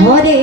হরে